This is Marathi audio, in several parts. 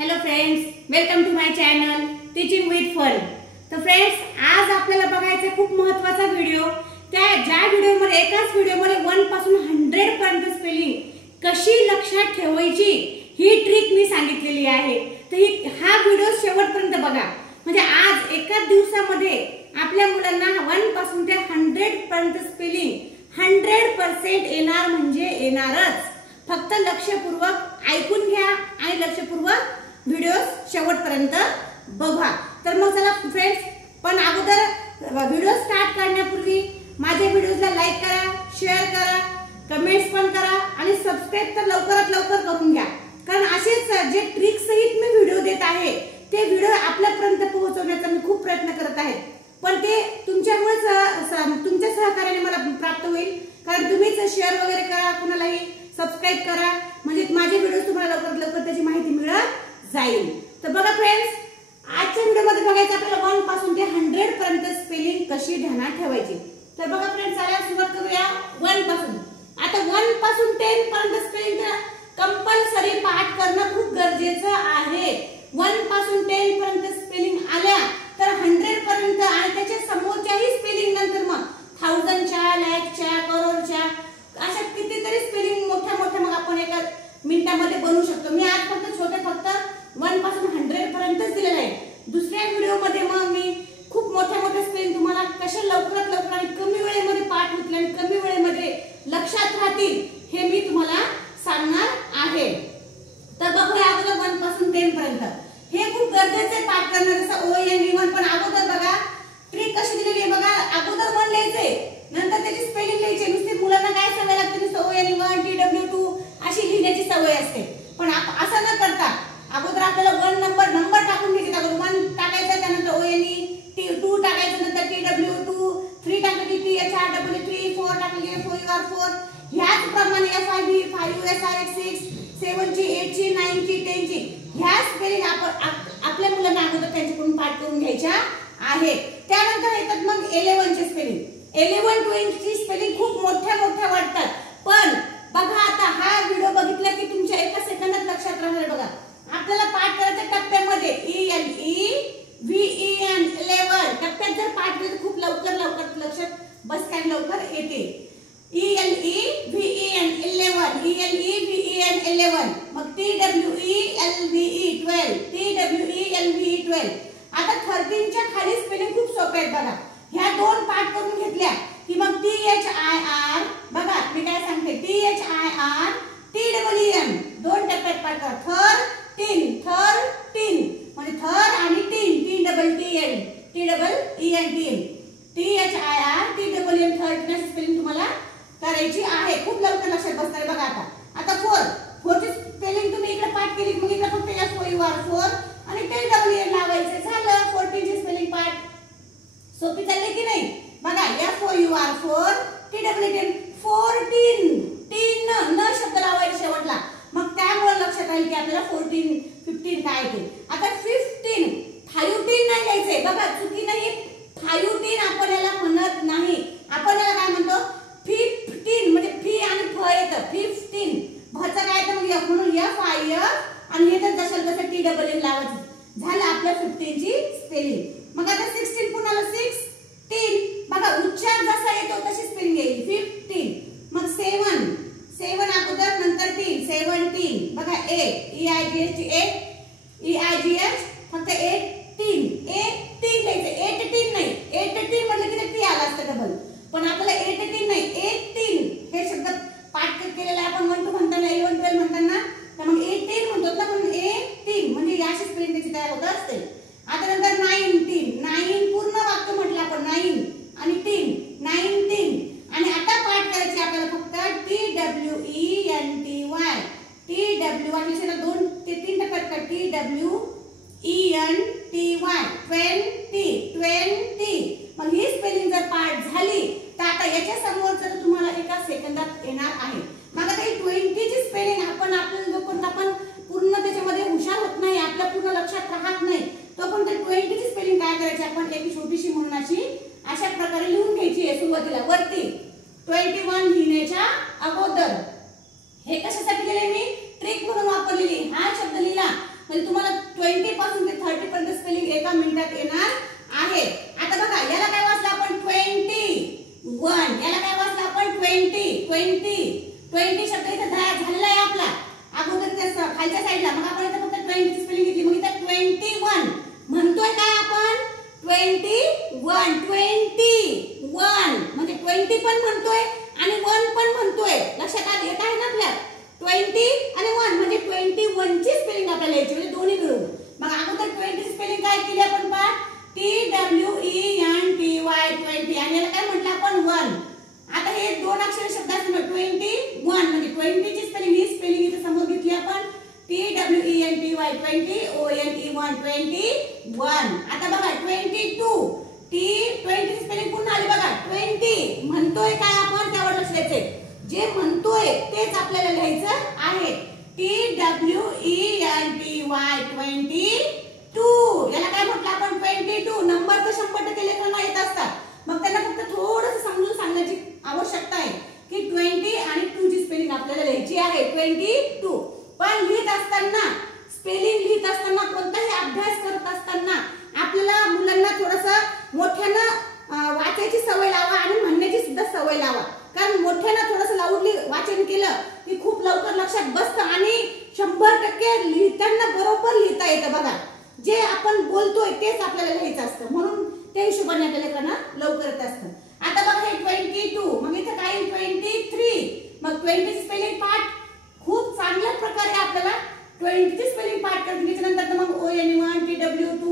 Hello friends, welcome to my channel teaching with fun. तर फ्रेंड्स, आज आपल्याला बघायचा खूप महत्त्वाचा व्हिडिओ। ज्या व्हिडिओमध्ये एकाच व्हिडिओमध्ये 1 पासून 100 पर्यंत स्पेलिंग कशी लक्षात ठेवायची ही ट्रिक मी सांगितलेली आहे। तर हा व्हिडिओ शेवटपर्यंत बघा, म्हणजे आज एका दिवसामध्ये आपल्या मुलांना 1 पासून ते 100 पर्यंत स्पेलिंग 100% येणार म्हणजे येणारच। फक्त लक्षपूर्वक ऐकून घ्या आणि लक्षपूर्वक व्हिडिओ शेवटपर्यंत बघा। तर मग चला फ्रेंड्स, पण अगोदर व्हिडिओ स्टार्ट करण्यापूर्वी माझ्या व्हिडिओला लाईक करा, शेअर करा, कमेंट्स पण करा आणि सबस्क्राइब तर लवकरात लवकर करून घ्या। कारण असेच जे ट्रिक सहित मी व्हिडिओ देत आहे ते व्हिडिओ आपल्यापर्यंत पोहोचवण्याचा मी खूप प्रयत्न करत आहे, पण ते तुमच्यामुळेच तुमच्या सहकार्याने मला प्राप्त होईल। कारण तुम्हीच शेअर वगैरे करा, कुणालाही सबस्क्राइब करा, म्हणजे माझे व्हिडिओ तुम्हाला लवकरात लवकर त्याची माहिती मिळत जाईल। तर बघा फ्रेंड्स, आजच्या व्हिडिओमध्ये बघायचं आपल्याला 1 पासून ते 100 पर्यंत स्पेलिंग कशी ध्यानात ठेवायची। तर बघा फ्रेंड्स, चला सुरुवात करूया 1 पासून। आता 1 पासून 10 पर्यंत स्पेलिंग कंपल्सरी पाठ करणं खूप गरजेचं आहे। 1 पासून 10 पर्यंत स्पेलिंग आल्या तर 100 पर्यंत आणि त्याच्या समोरच्याही स्पेलिंग नंतर मग 1000च्या, लाखच्या, करोडच्या अशा कितीतरी स्पेलिंग मोठ्या मग आपण एका मिनिटामध्ये बनवू शकतो। मी आज फक्त 1 पासून 100 पर्यंतच दिलेलं आहे। दुसऱ्या व्हिडिओमध्ये मग मी खूप मोठ्या स्पेलिंग तुम्हाला कशा लवकरात लवकर आणि कमी वेळेमध्ये पाठ होतील आणि कमी वेळेमध्ये लक्षात राहतील हे मी तुम्हाला सांगणार आहे। तर बघूया अगोदर 1 पासून 10 पर्यंत हे खूप गरजेचं आहे पाठ करणं। जसं ONE1 पण अगोदर बघा ट्रिक कशी दिलेली आहे बघा। अगोदर 1 लिहायचे, नंतर त्याची स्पेलिंग लिहायची। नुसती मुलांना काय सवय लागते, नुसतं ONE1 TW2 अशी लिहिण्याची सवय असते, पण असं न करता अगोदर आपल्याला 1 नंबर टाकून घ्यायचे। अगोदर 1 टाकायचं, त्यानंतर ONE 2 टाकायचं, नंतर TW2 3 टाकली THRW3 4 टाकली FOUR4 ह्याच प्रमाणे FIV 5 SRX 6 7 ची 8 ची 9 ची 10 ची ह्या स्पेलिंग आपल्या मुलांना अगोदर त्यांच्याकडून पाठ करून घ्यायच्या आहे। त्यानंतर येतात मग 11 ची स्पेलिंग। 11 12 ची स्पेलिंग खूप मोठ्या वाटतात, पण बघा आता हा व्हिडिओ बघितला की तुमच्या एका सेकंदात लक्षात राहणार। बघा आपल्याला पाठ करायचं टप्प्यामध्ये ELEVEN 11 टप्प्यात जर पाठ केलं तर खूप लवकर लक्षात बसतात, लवकर येते। ELEVEN 11 मग TWELVE 12 आता 13 च्या खाली स्पेलिंग खूप सोपे आहेत बघा। ह्या दोन पाठ करून घेतल्या की मग THIR बघा मी काय सांगते, THIR TEEN 2 टप्प्यात पाठ करा। 13 म्हणजे थर आणि TEEN THIR TEEN 13 स्पेलिंग तुम्हाला करायची आहे, खूप लवकर लक्षात बसणार। बघा आता 4 ची स्पेलिंग तुम्ही इकडे पाठ केली, मग इकडे फक्त FOUR4 आणि TEEN लावायचे, झालं 14 ची स्पेलिंग पाठ। सोपी चालली की नाही बघा। FOUR4 TEEN 14 न शब्द लावायचे शेवटला, मग त्यामुळे लक्षात राहील की आपल्याला 14 15 काय ते। आता 15 नाही घ्यायचे बघा, चुकी नाही। 15 आपण याला म्हणत नाही, आपण याला काय म्हणतो 15 म्हणजे फी आणि फ येतं 15 भचं काय तर मग म्हणून FIF आणि हे तर जसं TEEN लावायचं, झालं आपल्या 15 ची स्पेलिंग। मग आता 16 पुन्हा 16 बघा उच्चार जसा येतो तशी स्पेलिंग येईल 15 मग 7 अगोदर नंतर 3 17 बघा 8 EIGH फक्त 18 लिहायचं, 18 नाही 18 म्हटलं की ते आला असतं डबल, पण आपल्याला 18 नाही 18 हे शब्द पाठ केलेला आपण 1 2 म्हणताना 11 12 म्हणताना तर मग 18 म्हणतो ना, म्हणून 18 म्हणजे याची स्पेलिंग त्याची तयार होत असते। आता नंतर 9 पूर्ण वाक्य म्हटलं आपण 9 आणि 19 आणि आता पाठ करायची आपल्याला फक्त TWENTY आपल्याला 2 ते 3 टप्प्यात TWENTY 20 मग ही स्पेलिंग जर पाठ झाली तर आता याच्या समोर जर तुम्हाला एका सेकंदात येणार आहे। मग आता ही 20 ची स्पेलिंग आपण पूर्ण त्याच्यामध्ये हुशार होत नाही, आपल्या पूर्ण लक्षात राहत नाही, तो पण ते 20 ची स्पेलिंग काय करायची आपण एक छोटीशी म्हणून अशा प्रकारे लिहून घ्यायची आहे सुरुवातीला वरती 21 लिहिण्याच्या अगोदर। हे कशासाठी केले मी ट्रिक म्हणून वापरलेली, हा शब्द लिहिला म्हणजे तुम्हाला 20 पासून ते 30 पर्यंत स्पेलिंग एका मिनिटात येणार आहे. आता बघा याला काय वाचलं आपण 21, याला काय वाचलं आपण 20 शब्द इथे झालेला आहे आपला अगोदर त्या खालच्या साईडला. मग आपण इथे फक्त 20 ची स्पेलिंग घेतली. मग इथे 21 म्हणतोय काय आपण 21 म्हणजे 20 पण म्हणतोय आणि 1 पण म्हणतोय. लक्षात येत आहे ना आपल्या 20 आणि 1 म्हणजे 21 ची स्पेलिंग आपल्याला यायची म्हणजे दोन्ही मिळून. मग अगोदर 20 ची स्पेलिंग काय केली आपण पहा TWENTY 20 आणि याला काय म्हटलं आपण 1. आता हे दोन अक्षर शब्द असणार 21 म्हणजे 20 ची स्पेलिंग ही स्पेलिंग इथे समोर घेतली आपण TWENTY 20 ONE 21. आता बघा 22 20 ची स्पेलिंग पुन्हा आली बघा 20 म्हणतोय काय आपण त्यावर लक्ष द्यायचंय. जे म्हणतोय तेच आपल्याला लिहायचं आहे TWENTY 22. याला काय म्हटलं आपण 22. नंबर तर 100% लेखनाला येत असतात. मग त्यांना फक्त थोडंसं समजून सांगण्याची आवश्यकता आहे की 20 आणि 2 ची स्पेलिंग आपल्याला लिहायची आहे 22. पण लिहित असताना स्पेलिंग लिहित असताना कोणताही अभ्यास करत असताना आपल्याला मुलांना थोडंसं मोठ्यानं वाचायची सवय लावा आणि म्हणण्याची सुद्धा सवय लावा. कारण मोठ्यानं थोडंसं लाऊडली वाचन केलं की खूप लवकर लक्षात बसतं आणि 100% लिहिताना बरोबर लिहिता येतं. बघा जे आपण बोलतोय तेच आपल्याला लिहायचं असतं म्हणून त्या हिशोबाने आपल्याला लेखन लवकर येत असतं. आता बघा हे 22 मग इथे काय 23 मग 20 ची स्पेलिंग पाठ खूप चांगल्या प्रकारे आपल्याला 20 ची स्पेलिंग पाठ करते. त्याच्यानंतर मग ONE TW2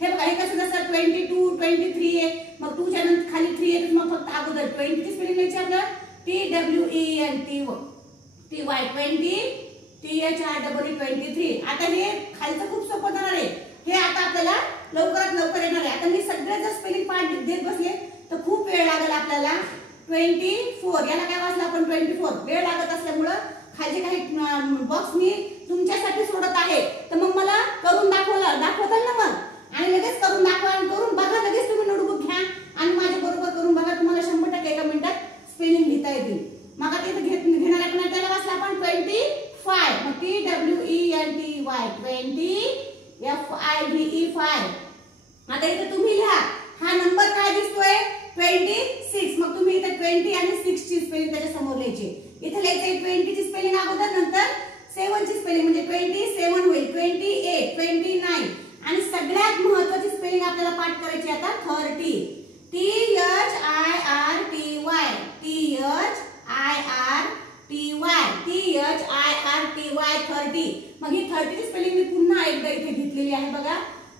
हे बघा हे कसं जसं 22 23 आहे मग 2 च्या नंतर खाली 3 आहे मग फक्त अगोदर 20 ची स्पेलिंग लिहायची आपल्याला TWENTY 20 THREE 23. आता हे खालचं खूप सोपं जाणार आहे. हे आता आपल्याला लवकरात लवकर येणार आहे. आता मी सगळे जर स्पेलिंग पाठ देत बसले तर खूप वेळ लागेल आपल्याला. 24 याला काय वाचलं आपण 24. वेळ लागत असल्यामुळं खाली काही बॉक्स मी तुमच्यासाठी सोडत आहे. तर मग मला करून दाखवताल ना मग आणि लगेच करून दाखवा आणि करून बघा. लगेच तुम्ही नोटबुक घ्या आणि माझ्या बरोबर करून बघा. तुम्हाला 100% एका मिनिटात स्पेलिंग लिहिता येतील. मग आता इथे घेणार आपण त्याला वाचलं आपण 25 मग TWENTY 20 FIVE. आता इथे तुम्ही लिहा हा नंबर काय दिसतोय 26. मग तुम्ही इथे 20 आणि 6 ची स्पेलिंग त्याच्या समोर लिहायची. इथे लिहायचंय 20 ची स्पेलिंग अगोदर नंतर 7 ची स्पेलिंग म्हणजे 27 होईल 28 29 आणि सगळ्यात महत्त्वाची स्पेलिंग आपल्याला पाठ करायची आता 30 THIRTY 30. मग ही 30 ची स्पेलिंग मी पुन्हा एकदा इथे घेतलेली आहे बघा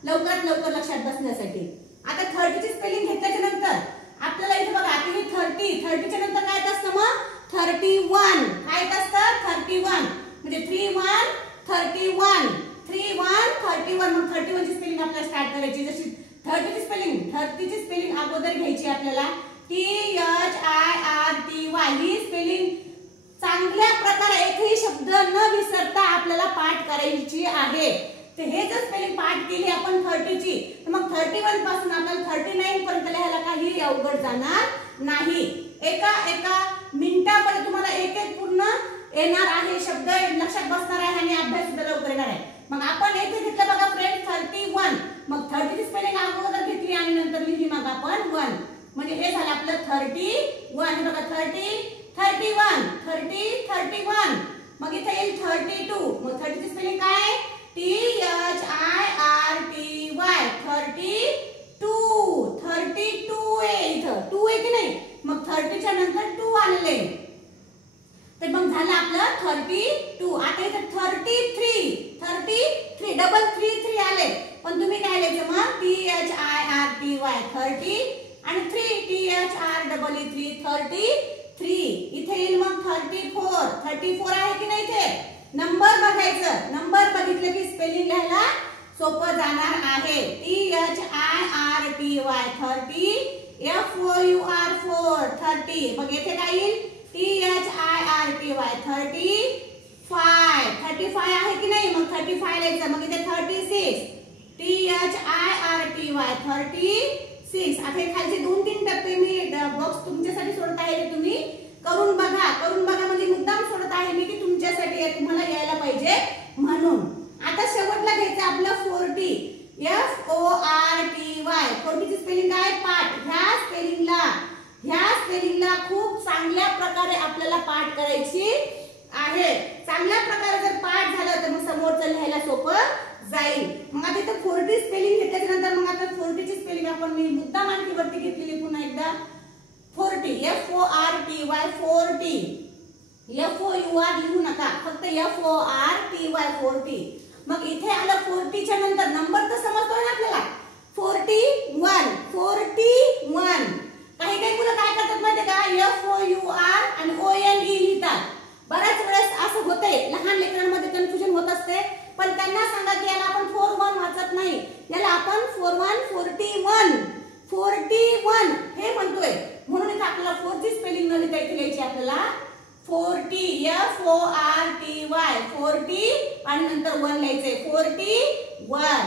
लवकरात लवकर लक्षात बसण्यासाठी. आता 30 ची स्पेलिंग घेतल्याच्या नंतर आपल्याला इथे बघा आता ही 30 च्या नंतर काय असतं मग 31 काय असतं 31 म्हणजे 31 31 मग 31 ची स्पेलिंग आपल्याला स्टार्ट करायची. जशी 30 ची स्पेलिंग अगोदर घ्यायची आपल्याला THIRTY. ही स्पेलिंग चांगल्या प्रकारे एकही शब्द न विसरता आपल्याला पाठ करायची आहे. तर हे जर स्पेलिंग पाठ केली आपण 30 ची तर मग 31 पासून आपल्याला 39 पर्यंत लिहायला काही अवघड जाणार नाही. एका मिनिटामध्ये तुम्हाला एक पूर्ण येणार आहे शब्द लक्षात बसणार आहे आणि अभ्यास सुद्धा लवकर येणार आहे. मग आपण येथे घेतलं बघा फ्रेंड्स 31 मग 30 ची स्पेलिंग अगोदर घेतली आणि नंतर लिहिली मग आपण 1 म्हणजे हे झालं आपलं 31. हे बघा 31 मग इथे येईल 32 मग 30 ची स्पेलिंग काय THIRTY 32 आहे. इथं 2 आहे की नाही मग 30 च्या नंतर 2 आलेले तर मग झालं आपलं 32. आता इथे 33 डबल 3 आले पण तुम्ही काय लिहायचं मग THIRTY 30 आणि 3 THREE 33. इथे येईल मग 34 आहे की नाही इथे नंबर बघायचं. नंबर बघितलं की स्पेलिंग लिहायला सोपं जाणार आहे. THIRTY 30 FOUR 30 मग इथे काय येईल THIRTY 35 आहे की नाही मग 35 लिहायचं. मग इथे 36 THIRTY 36. आता खालचे 2-3 टप्पे मी बॉक्स तुमच्यासाठी सोडत आहे ते तुम्ही करून बघा म्हणजे मुद्दाम सोडत आहे मी की तुमच्यासाठी तुम्हाला यायला पाहिजे म्हणून. आता शेवटला घ्यायचं आपलं 4 चांगल्या प्रकारे आपल्याला पाठ करायची आहे। चांगल्या प्रकारे जर पाठ झालं तर मग समोरचं लिहायला सोपं जाईल। मग आता इथं 40 स्पेलिंग घेतल्याच्या नंतर मग आता 40 ची स्पेलिंग आपण मी मुद्दाम आणखी वरती घेतलेली पुन्हा एकदा 40 FORTY 40 FOUR लिहू नका, फक्त FORTY 40। मग इथे आलं 40 च्या नंतर नंबर तर समजतोय ना आपल्याला 41 41। काही काही मुलं काय करतात माहितीये का FOUR आणि ONE लिहितात। बऱ्याच वेळेस असं होतंय, लहान लेकरांमध्ये कन्फ्युजन होत असते, पण त्यांना सांगा की याला आपण 41 वाचत नाही, याला आपण 41 41 हे म्हणतोय। म्हणून इथे आपल्याला 4 ची स्पेलिंग न लिहिता इथे लिहायची आपल्याला 40 FORTY 40 आणि नंतर 1 लिहायचंय 41।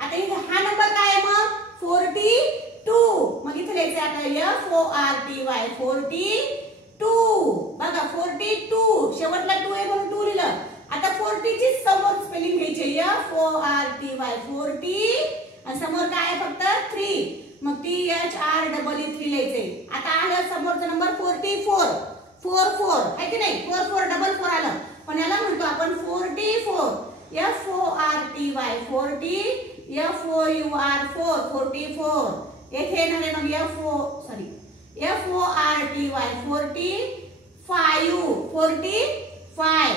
आता इथे हा नंबर काय आहे मग 42। मग इथे लिहायचंय आपल्याला FORTY 42 बघा 42 शेवटला 2 आहे म्हणून 2 लिहिलं। आता 40 ची समोर स्पेलिंग घ्यायची FORTY 40 आणि समोर काय आहे फक्त 3 मग THREE लिहायचंय। आता आलं समोरचा नंबर 44 44 आहे की नाही 4444 आलं, पण याला म्हणतो आपण 44 FORTY 40 FOUR 44 येथे येणार आहे मग FORTY 45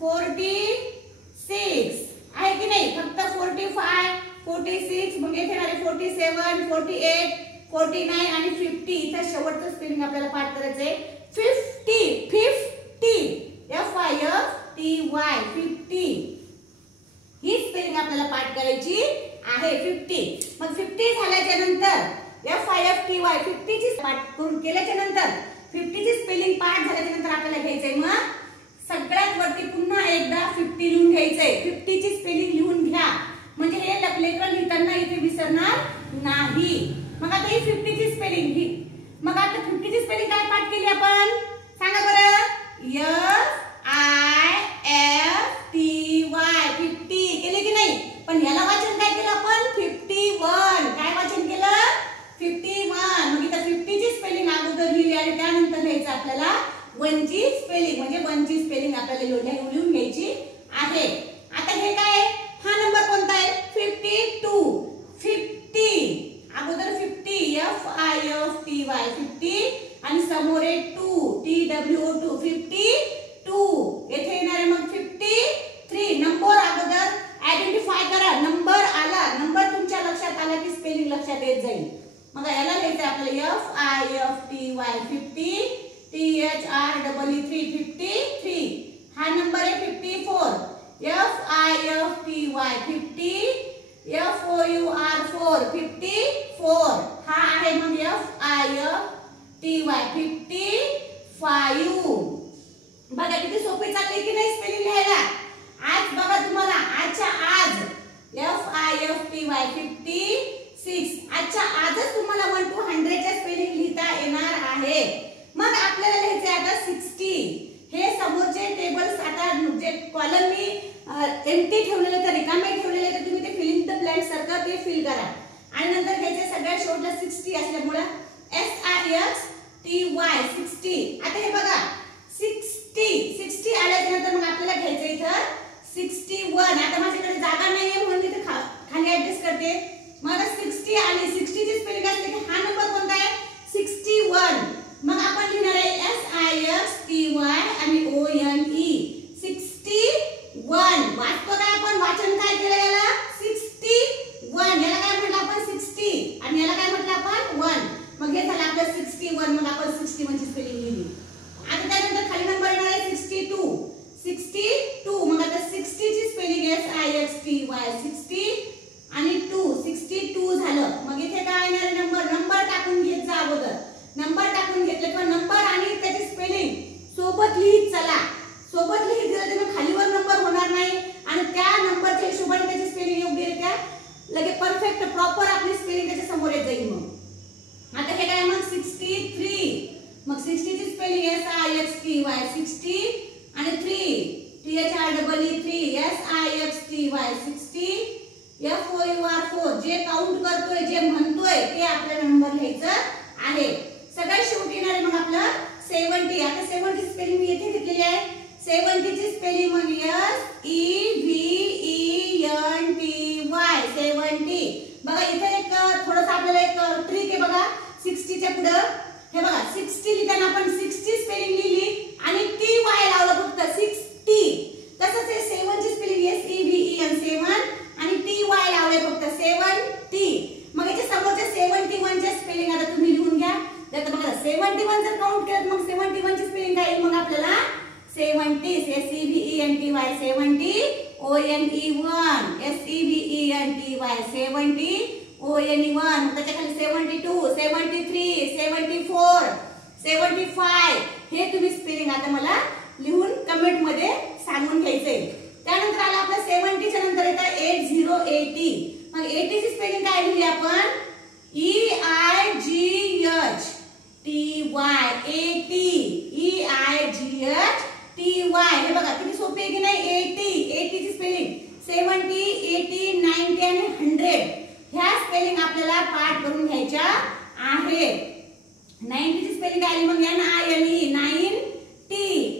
46 आहे की नाही फक्त 45 46 मग येथे येणार आहे 47 48 49 आणि 50। इथे शेवटचं स्पेलिंग आपल्याला पाठ करायचंय 50 50 ही स्पेलिंग आपल्याला पाठ करायची आहे 50। मग 50 झाल्याच्या नंतर FIFTY 50 ची पाठ करून केल्याच्या नंतर 50 ची स्पेलिंग पाठ झाल्याच्या नंतर आपल्याला घ्यायचंय मग सगळ्यात वरती पुन्हा एकदा 50 लिहून घ्यायचंय। 50 ची स्पेलिंग लिहून घ्या म्हणजे हे लेकर लिहिताना इथे विसरणार नाही। मग आता ही 50 ची स्पेलिंग घे। मग आता 50 ची स्पेलिंग काय पाठ केली आपण सांगा बरं FIFTY 50 केले की नाही, पण याला वाचन काय केलं आपण 51 काय वाचन केलं 51। मग इथं 50 ची स्पेलिंग अगोदर लिहिली आणि त्यानंतर लिहायचं आपल्याला 1 ची स्पेलिंग म्हणजे 1 ची स्पेलिंग आपल्याला लिहून घ्यायची आहे। आता हे काय हा नंबर कोणता आहे 52 50 अगोदर 50 FIFTY 50 आणि समोर आहे 2 TWO 52 येथे येणार आहे मग 53 नंबर अगोदर आयडेंटिफाय करा, नंबर आला नंबर तुमच्या लक्षात आला की स्पेलिंग लक्षात येत जाईल। मग याला लिहायचं आपल्याला FIFTY 50 THREE 53 हा नंबर आहे 54 FIFTY 50 FOUR 54 हा आहे मग FIFTY 55। बघा किती सोपी चालली की नाही स्पेलिंग लिहायला। आज बघा तुम्हाला आजच्या आज FIFTY 56 आजच्या आजच तुम्हाला 1 to 100 च्या स्पेलिंग लिहिता येणार आहे। मग आपल्याला लिहायचे आता 60 हे समोरचे टेबल्स आता जे कॉलम मी एम्प्टी ठेवलेले तर रिकामे ठेवलेले तर तुम्ही ते फिल इन द ब्लँक सारखं ते फिल करा आणि नंतर घ्यायचे सगळ्या शेवटला 60 असल्यामुळे SIXTY 60। आता हे बघा 60 आल्याच्या नंतर मग आपल्याला घ्यायचं इथं 61। आता माझ्याकडे जागा नाहीये म्हणून इथे खाली ऍडजस्ट करते। मग 60 आली 60 ची स्पेलिंग असते की हा नंबर कोणता आहे 61। मग आपण लिहिणार आहे SIXTY आणि ONE 61 वाचतो काय आपण वाचन काय केलं याला 61 याला काय म्हटलं आपण 60 आणि याला काय म्हटलं आपण 1 मग हे झालं आपलं 61 मग आपण 61 ची स्पेलिंग लिहिली। आता त्यानंतर खाली नंबर येणार आहे 62 मग आता 60 ची स्पेलिंग SIXTY 60 आणि 62 झालं। मग इथे काय येणार नंबर टाकून घेत जा अगोदर नंबर टाकून घेतले पण नंबर आणि त्याची स्पेलिंग सोबत लिहित चला। सोबत लिहित गेलं तर खालीवर नंबर होणार नाही आणि त्या नंबरच्या हिशोबाने त्याची स्पेलिंग योग्यरित्या लगे परफेक्ट प्रॉपर आपली स्पेलिंग त्याच्या समोर येत जाईल। मग आता हे काय मग 63 मग 60 ची स्पेलिंग SIXTY 60 आणि 3 THREE SIXTY 60 FOUR 4 जे काउंट करतोय जे म्हणतोय ते आपल्याला नंबर लिहायचं आहे। सगळ्यात शेवटी येणार मग आपलं 70. आता 70 ची स्पेलिंग मी येथे घेतलेली आहे. 70 ची स्पेलिंग मग SEVENTY 70. बघा इथे एक थोडंसं आपल्याला एक ट्रिक आहे बघा. 60 च्या पुढे हे बघा 60 लिहिताना आपण 60 स्पेलिंग लिहिली आणि TY लावलं फक्त 60. तसंच हे 7 ची स्पेलिंग SEVEN 7 आणि TY लावले फक्त 70. मग याच्या समोरच्या 71 चे स्पेलिंग आता तुम्ही लिहून घ्या. तर बघा 71 जर काउंट केलं मग 71 ची स्पेलिंग काय येईल मग आपल्याला 70 SEVENTY 70 ONE1 SEVENTY 70 ONE1. त्याच्या खाली 72 73 74 75 हे तुम्ही स्पेलिंग आता मला लिहून कमेंट मध्ये सांगून घ्यायचंय. त्यानंतर आला आपला 70 च्या नंतर येतं 80. मग 80 ची स्पेलिंग काय लिहिली आपण EIGHTY 80 हे बघा किती सोपी आहे की नाही. 80 ची स्पेलिंग 70 80 90 आणि 100 ह्या स्पेलिंग आपल्याला पाठ करून घ्यायच्या आहेत. 90 ची स्पेलिंग काय आली मग NINE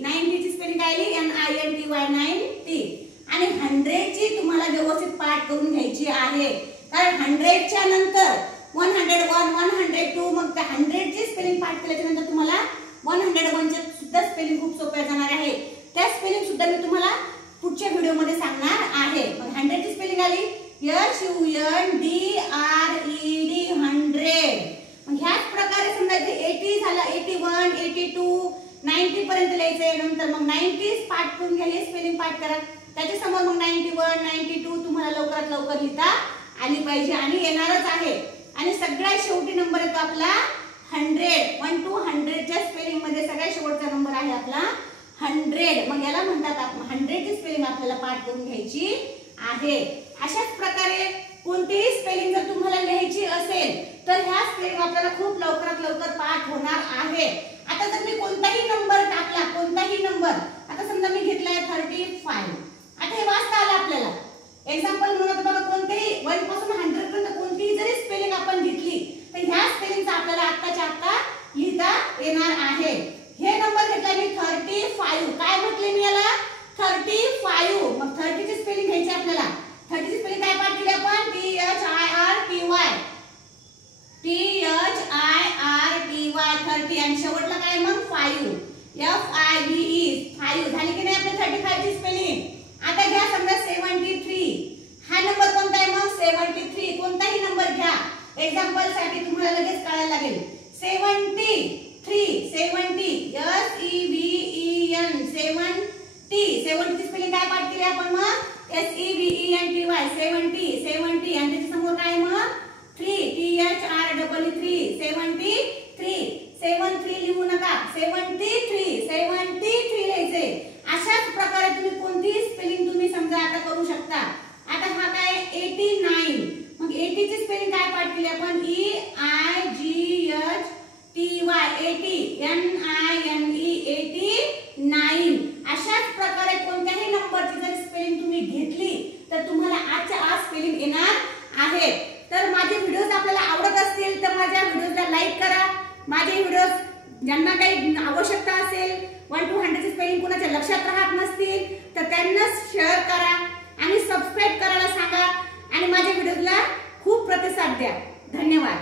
90 ची स्पेलिंग काय आली NINTY 90. आणि 100 ची तुम्हाला व्यवस्थित पाठ करून घ्यायची आहे. कारण 100 च्या नंतर 101 102 मग त्या 100 ची स्पेलिंग पाठ केल्याच्या नंतर तुम्हाला 101 चे सुद्धा स्पेलिंग खूप सोपे जाणार आहे. त्या स्पेलिंग सुद्धा मी तुम्हाला पुढच्या व्हिडिओ मध्ये सांगणार आहे. मग 100 ची स्पेलिंग आली SUNDRED 100. मग ह्याच प्रकारे समजा इथे 80 झाला 81 82 90 पर्यंत लिहायचंय. नंतर मग 90 पाठ करून घ्या. हे स्पेलिंग पाठ करा. त्याच्या समोर मग 91 92 तुम्हाला लवकरात लवकर लिहिता आली पाहिजे आणि येणारच आहे. आणि सगळ्यात शेवटी नंबर येतो आपला 100. 1 to 100 च्या स्पेलिंग मध्ये सगळ्यात शेवटचा नंबर आहे आपला 100. मग याला म्हणतात 100 ची स्पेलिंग आपल्याला पाठ करून घ्यायची आहे. अशाच प्रकारे कोणतीही स्पेलिंग जर तुम्हाला लिहायची असेल तर ह्या स्पेलिंग आपल्याला खूप लवकरात लवकर पाठ होणार आहे. आता जर मी कोणताही नंबर टाकला कोणताही नंबर आता समजा मी घेतलाय 35. आता हे वाचता आलं आपल्याला. एक्झाम्पल म्हणून बघा कोणतेही 1 पासून 100 पर्यंत कोणतीही जरी स्पेलिंग आपण घेतली तर ह्या स्पेलिंगचा आपल्याला आत्ताच्या आत्ता लिहिता येणार आहे. हे नंबर घेतला मी 35. काय म्हटले मी याला 35. मग 30 ची स्पेलिंग घ्यायची आपल्याला. 30 ची स्पेलिंग काय पाठ केली आपण THIRTY 30 आणि शेवटला काय मग 5 FIVE 5 झाली की नाही आपली 35 ची स्पेलिंग. आता घ्या समजा 73. हा नंबर कोणता आहे मग 73. कोणताही नंबर घ्या. एक्झाम्पल साठी तुम्हाला लगेच कळायला लागेल. 73 70 SEVEN 70 ची स्पेलिंग काय पाठ केली आपण मग SEVENTY 70 आणि त्याच्या समोर काय मग 3 THREE 73 73 लिहू नका 73 लिहायचे. अशाच प्रकारे तुम्ही कोणतीही स्पेलिंग तुम्ही समजा आता करू शकता. आता हा काय 89. मग 80 ची स्पेलिंग काय पाठ केली आपण EIGHTY 80 NINE 89. अशाच प्रकारे कोणत्याही नंबरची जर स्पेलिंग तुम्ही घेतली तर तुम्हाला आजच्या आज स्पेलिंग येणार आहे. तर माझे व्हिडिओज आपल्याला आवडत असतील तर माझ्या व्हिडिओजला लाईक करा. माझे व्हिडिओज ज्यांना काही आवश्यकता असेल 1 to 100 ची स्पेलिंग कोणाच्या लक्षात राहत नसतील तर त्यांना शेअर करा आणि सबस्क्राइब करायला सांगा आणि माझ्या व्हिडिओला खूप प्रतिसाद द्या. धन्यवाद.